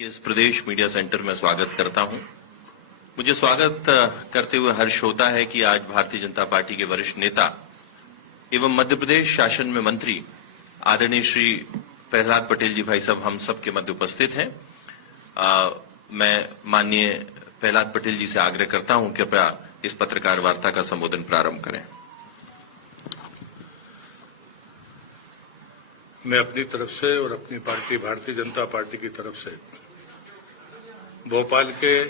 कि इस प्रदेश media centre में स्वागत करता हूं। मुझे स्वागत करते हुए हर्ष होता है कि आज भारतीय जनता पार्टी के वरिष्ठ नेता एवं मध्य प्रदेश शासन में मंत्री आदरणीय श्री प्रहलाद पटेल जी भाई साहब हम सबके मध्य उपस्थित हैं। मैं माननीय प्रहलाद पटेल जी से आग्रह करता हूं कि कृपया इस पत्रकार वार्ता का संबोधन प्रारंभ करें। मैं अपनी तरफ से और अपनी पार्टी भारतीय जनता पार्टी की तरफ से भोपाल के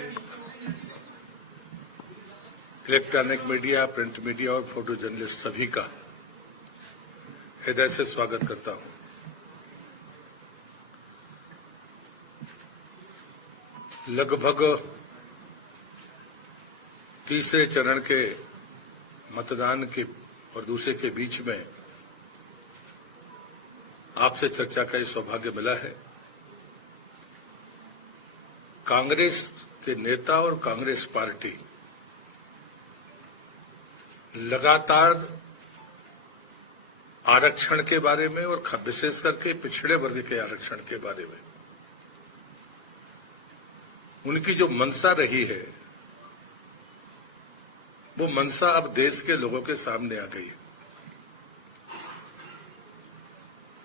इलेक्ट्रॉनिक मीडिया, प्रिंट मीडिया और फोटो जर्नलिस्ट सभी का हृदय से स्वागत करता हूं। लगभग तीसरे चरण के मतदान के और दूसरे के बीच में आपसे चर्चा का सौभाग्य मिला है। कांग्रेस के नेता और कांग्रेस पार्टी लगातार आरक्षण के बारे में और विशेष करके पिछड़े वर्ग के आरक्षण के बारे में उनकी जो मंशा रही है वो मंशा अब देश के लोगों के सामने आ गई है।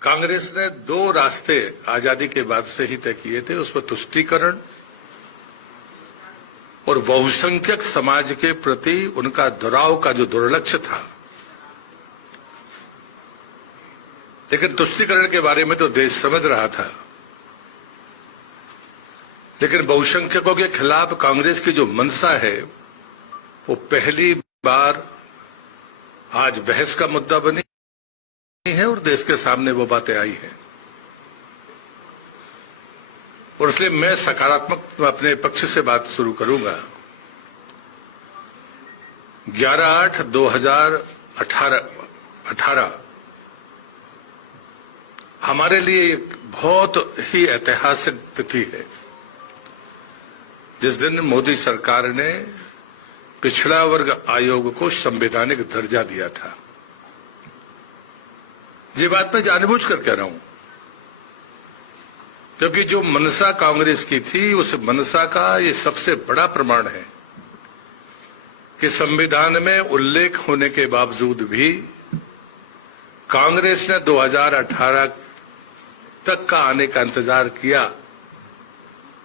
कांग्रेस ने दो रास्ते आजादी के बाद से ही तय किए थे, उसमें तुष्टीकरण और बहुसंख्यक समाज के प्रति उनका दुराव का जो दुर्लक्ष्य था। लेकिन तुष्टीकरण के बारे में तो देश समझ रहा था, लेकिन बहुसंख्यकों के खिलाफ कांग्रेस की जो मंशा है वो पहली बार आज बहस का मुद्दा बनी है और देश के सामने वो बातें आई हैं। और इसलिए मैं सकारात्मक अपने पक्ष से बात शुरू करूंगा। 11/8/2018 हमारे लिए एक बहुत ही ऐतिहासिक तिथि है, जिस दिन मोदी सरकार ने पिछड़ा वर्ग आयोग को संवैधानिक दर्जा दिया था। ये बात मैं जानबूझकर कह रहा हूं क्योंकि जो मनसा कांग्रेस की थी उस मनसा का ये सबसे बड़ा प्रमाण है कि संविधान में उल्लेख होने के बावजूद भी कांग्रेस ने 2018 तक का आने का इंतजार किया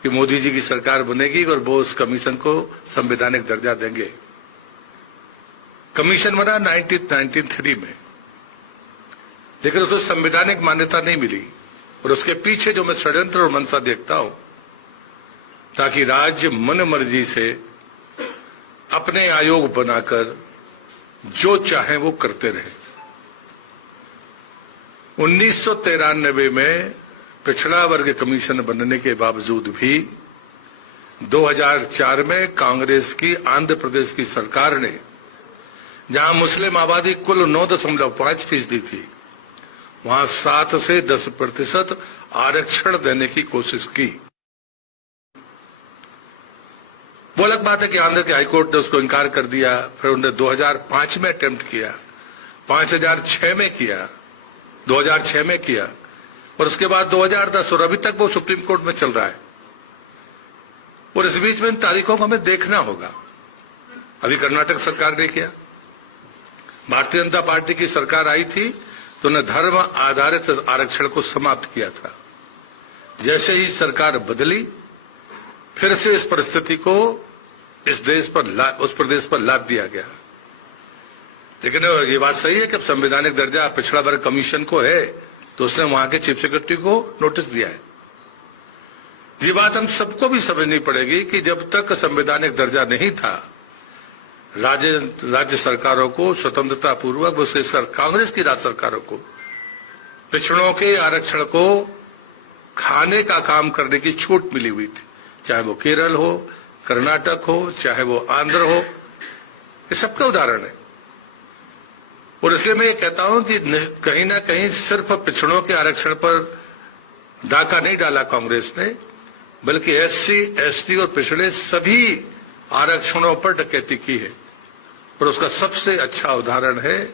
कि मोदी जी की सरकार बनेगी और वो उस कमीशन को संवैधानिक दर्जा देंगे। कमीशन बना 1993 में, लेकिन उसको संवैधानिक मान्यता नहीं मिली। और उसके पीछे जो मैं षड्यंत्र और मंशा देखता हूं ताकि राज्य मन मर्जी से अपने आयोग बनाकर जो चाहे वो करते रहे। 1993 में पिछड़ा वर्ग कमीशन बनने के बावजूद भी 2004 में कांग्रेस की आंध्र प्रदेश की सरकार ने, जहां मुस्लिम आबादी कुल 9.5% थी, वहां 7 से 10% आरक्षण देने की कोशिश की। वो अलग बात है कि आंध्र के हाईकोर्ट ने उसको इनकार कर दिया। फिर उन्होंने 2005 में अटेम्प्ट किया, 2006 में किया, 2006 में किया और उसके बाद 2010 और अभी तक वो सुप्रीम कोर्ट में चल रहा है। और इस बीच में इन तारीखों को हमें देखना होगा। अभी कर्नाटक सरकार ने किया, भारतीय जनता पार्टी की सरकार आई थी तो उन्हें धर्म आधारित आरक्षण को समाप्त किया था। जैसे ही सरकार बदली फिर से इस परिस्थिति को उस प्रदेश पर लाद दिया गया। लेकिन ये बात सही है कि अब संवैधानिक दर्जा पिछड़ा वर्ग कमीशन को है तो उसने वहां के चीफ सेक्रेटरी को नोटिस दिया है। ये बात हम सबको भी समझनी पड़ेगी कि जब तक संवैधानिक दर्जा नहीं था, राज्य सरकारों को स्वतंत्रता पूर्वक, विशेषकर कांग्रेस की राज्य सरकारों को पिछड़ों के आरक्षण को खाने का काम करने की छूट मिली हुई थी, चाहे वो केरल हो, कर्नाटक हो, चाहे वो आंध्र हो। ये सबका उदाहरण है। और इसलिए मैं ये कहता हूं कि कहीं ना कहीं सिर्फ पिछड़ों के आरक्षण पर डाका नहीं डाला कांग्रेस ने, बल्कि SC, ST और पिछड़े सभी आरक्षणों पर डकैती की है। और उसका सबसे अच्छा उदाहरण है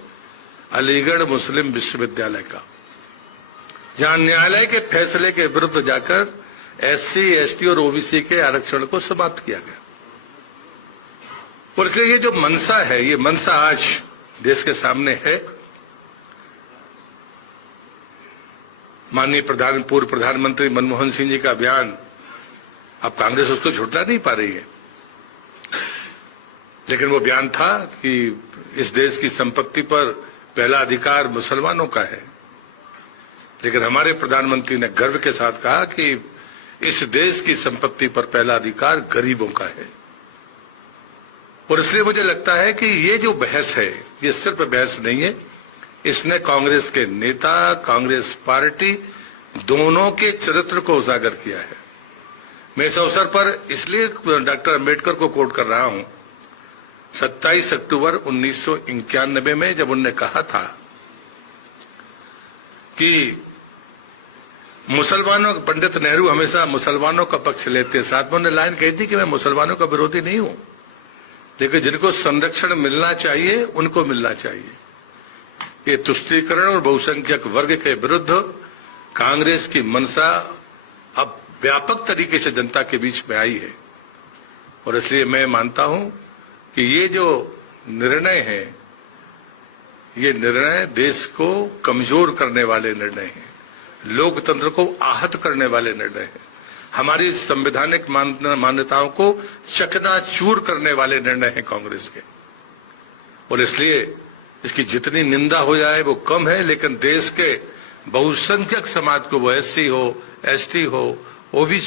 अलीगढ़ मुस्लिम विश्वविद्यालय का, जहां न्यायालय के फैसले के विरुद्ध जाकर SC, ST और OBC के आरक्षण को समाप्त किया गया। और इसलिए ये जो मंशा है, ये मंशा आज देश के सामने है। माननीय पूर्व प्रधानमंत्री मनमोहन सिंह जी का बयान, अब कांग्रेस उसको झुठला नहीं पा रही है, लेकिन वो बयान था कि इस देश की संपत्ति पर पहला अधिकार मुसलमानों का है। लेकिन हमारे प्रधानमंत्री ने गर्व के साथ कहा कि इस देश की संपत्ति पर पहला अधिकार गरीबों का है। और इसलिए मुझे लगता है कि ये जो बहस है, ये सिर्फ बहस नहीं है, इसने कांग्रेस के नेता, कांग्रेस पार्टी दोनों के चरित्र को उजागर किया है। मैं इस अवसर पर इसलिए डॉक्टर अंबेडकर को कोट कर रहा हूं। 27 अक्टूबर 1991 में जब उन्होंने कहा था कि मुसलमानों, पंडित नेहरू हमेशा मुसलमानों का पक्ष लेते, साथ में उन्होंने लाइन कही थी कि मैं मुसलमानों का विरोधी नहीं हूं, लेकिन जिनको संरक्षण मिलना चाहिए उनको मिलना चाहिए। ये तुष्टीकरण और बहुसंख्यक वर्ग के विरुद्ध कांग्रेस की मंशा अब व्यापक तरीके से जनता के बीच में आई है। और इसलिए मैं मानता हूं कि ये जो निर्णय है, ये निर्णय देश को कमजोर करने वाले निर्णय हैं, लोकतंत्र को आहत करने वाले निर्णय हैं, हमारी संवैधानिक मान्यताओं को चकनाचूर करने वाले निर्णय हैं कांग्रेस के। और इसलिए इसकी जितनी निंदा हो जाए वो कम है, लेकिन देश के बहुसंख्यक समाज को, वो SC हो, ST हो, OBC